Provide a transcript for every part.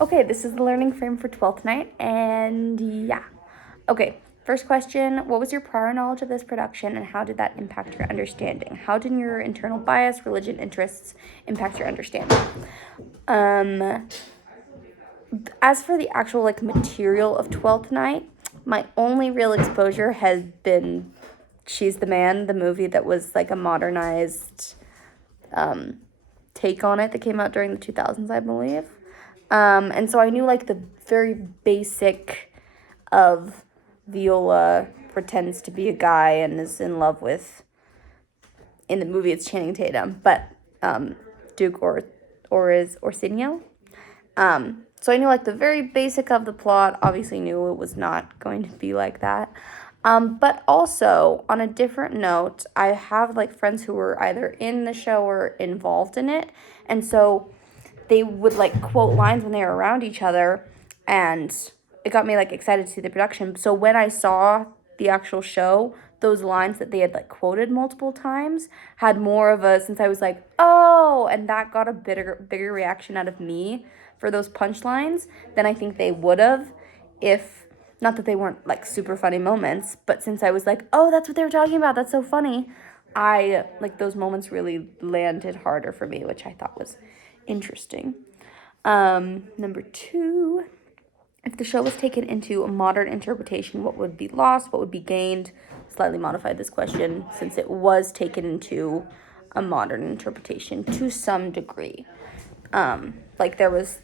Okay, this is the learning frame for 12th night, and yeah. Okay, first question, what was your prior knowledge of this production, and how did that impact your understanding? How did your internal bias, religion, interests impact your understanding? Um, as for the actual, material of 12th night, my only real exposure has been She's the Man, the movie that was, a modernized, take on it that came out during the 2000s, I believe. And so I knew the very basic of Viola pretends to be a guy and is in love with, in the movie it's Channing Tatum, but Duke or is Orsino. So I knew the very basic of the plot. Obviously knew it was not going to be like that. But also on a different note, I have friends who were either in the show or involved in it, and so they would quote lines when they were around each other, and it got me excited to see the production. So when I saw the actual show, those lines that they had quoted multiple times had more of a, since I was oh, and that got a bigger reaction out of me for those punchlines than I think they would have if, not that they weren't super funny moments, but since I was oh, that's what they were talking about, that's so funny, I those moments really landed harder for me, which I thought was interesting. Number two, if the show was taken into a modern interpretation, what would be lost? What would be gained? Slightly modified this question since it was taken into a modern interpretation to some degree. There was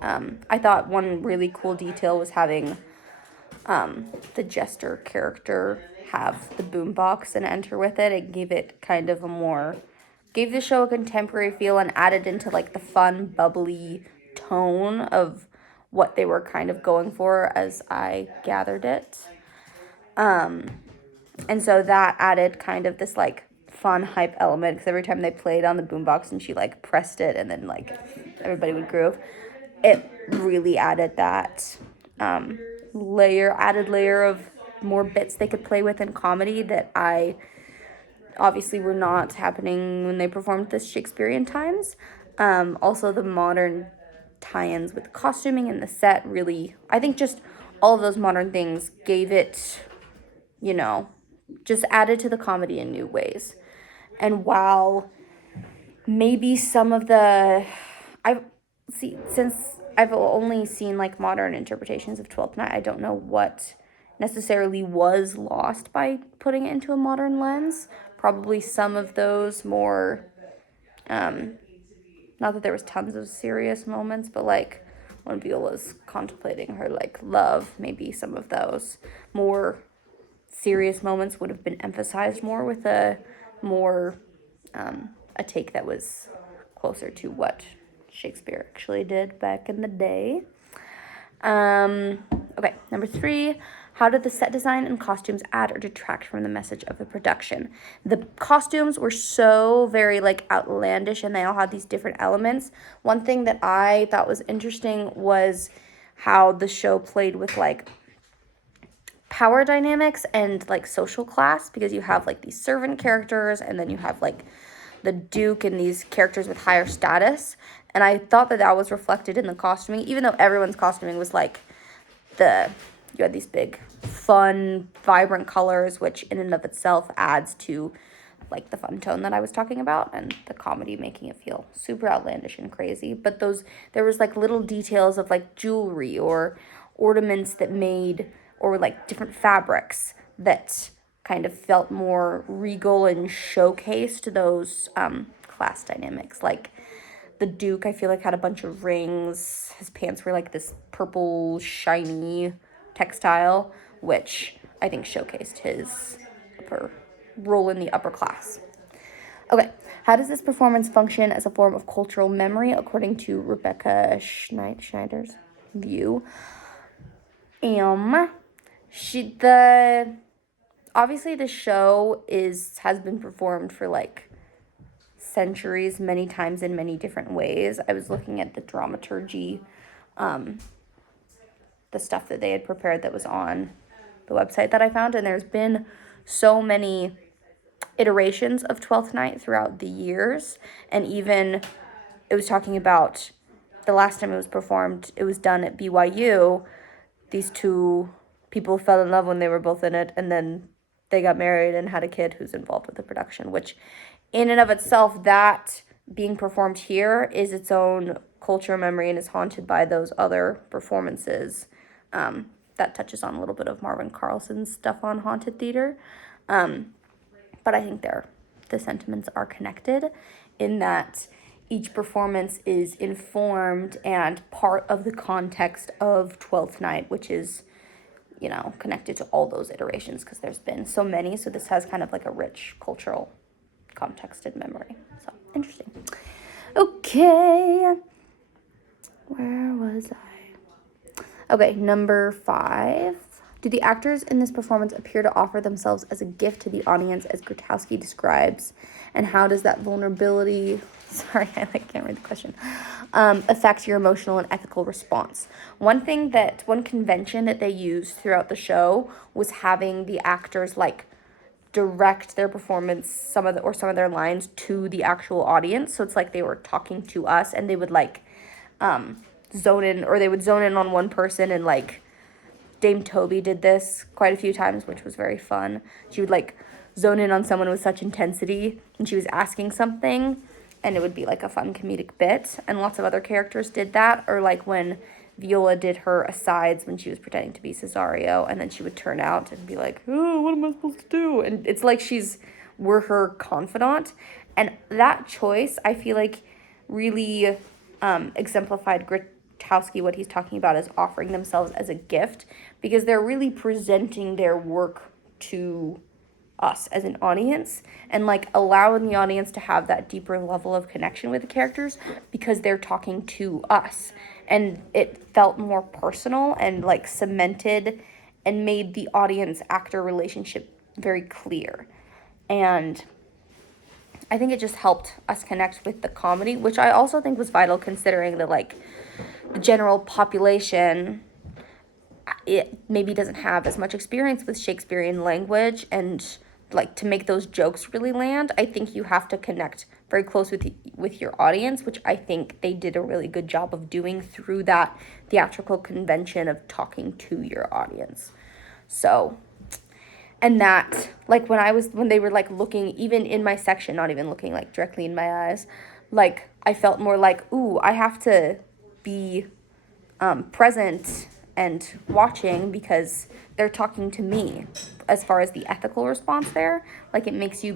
I thought one really cool detail was having the jester character have the boombox and enter with it. It gave it kind of gave the show a contemporary feel and added into the fun, bubbly tone of what they were kind of going for as I gathered it. And so that added kind of this fun hype element, because every time they played on the boombox and she pressed it and then everybody would groove, it really added that added layer of more bits they could play with in comedy that I obviously were not happening when they performed this Shakespearean times. Also the modern tie-ins with costuming and the set really, I think just all of those modern things gave it, just added to the comedy in new ways. And while maybe some of since I've only seen modern interpretations of 12th Night, I don't know what necessarily was lost by putting it into a modern lens. Probably some of those more, not that there was tons of serious moments, but when Viola's contemplating her love, maybe some of those more serious moments would have been emphasized more with a take that was closer to what Shakespeare actually did back in the day. Okay, number 3, how did the set design and costumes add or detract from the message of the production? The costumes were so very outlandish, and they all had these different elements. One thing that I thought was interesting was how the show played with power dynamics and social class, because you have these servant characters, and then you have the Duke and these characters with higher status. And I thought that was reflected in the costuming, even though everyone's costuming was you had these big, fun, vibrant colors, which in and of itself adds to the fun tone that I was talking about, and the comedy making it feel super outlandish and crazy. But there was little details of jewelry or ornaments that made, or different fabrics that kind of felt more regal and showcased those class dynamics. The Duke, I feel had a bunch of rings. His pants were this purple, shiny textile, which I think showcased his upper role in the upper class. Okay, how does this performance function as a form of cultural memory according to Rebecca Schneider's view? Obviously the show has been performed for centuries, many times in many different ways. I was looking at the dramaturgy, the stuff that they had prepared that was on the website that I found, and there's been so many iterations of 12th Night throughout the years, and even it was talking about the last time it was performed, it was done at BYU. These two people fell in love when they were both in it, and then they got married and had a kid who's involved with the production, which in and of itself, that being performed here is its own cultural memory and is haunted by those other performances. That touches on a little bit of Marvin Carlson's stuff on haunted theater. But I think the sentiments are connected in that each performance is informed and part of the context of Twelfth Night, which is, connected to all those iterations because there's been so many. So this has kind of like a rich cultural context and memory. So interesting. Okay. Where was I? Okay, number 5. Do the actors in this performance appear to offer themselves as a gift to the audience, as Grotowski describes? And how does that vulnerability, sorry, I can't read the question, affect your emotional and ethical response? One convention that they used throughout the show was having the actors direct their performance, some of their lines to the actual audience. So it's like they were talking to us, and they would zone in on one person, and Dame Toby did this quite a few times, which was very fun. She would zone in on someone with such intensity, and she was asking something, and it would be a fun comedic bit. And lots of other characters did that, or when Viola did her asides when she was pretending to be Cesario, and then she would turn out and be like, oh, what am I supposed to do? And it's like we're her confidant. And that choice, I feel really exemplified Grotowski, what he's talking about is offering themselves as a gift, because they're really presenting their work to us as an audience, and allowing the audience to have that deeper level of connection with the characters because they're talking to us. And it felt more personal and cemented and made the audience actor relationship very clear. And I think it just helped us connect with the comedy, which I also think was vital, considering that the general population, it maybe doesn't have as much experience with Shakespearean language, and to make those jokes really land, I think you have to connect very close with your audience, which I think they did a really good job of doing through that theatrical convention of talking to your audience. So, and that, when they were looking, even in my section, not even looking directly in my eyes, I felt more ooh, I have to be present and watching because they're talking to me. As far as the ethical response there, it makes you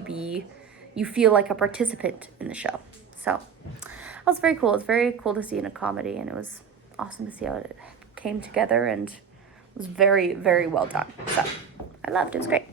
feel like a participant in the show. So that was very cool. It's very cool to see in a comedy, and it was awesome to see how it came together, and it was very, very well done. So I loved it. It was great.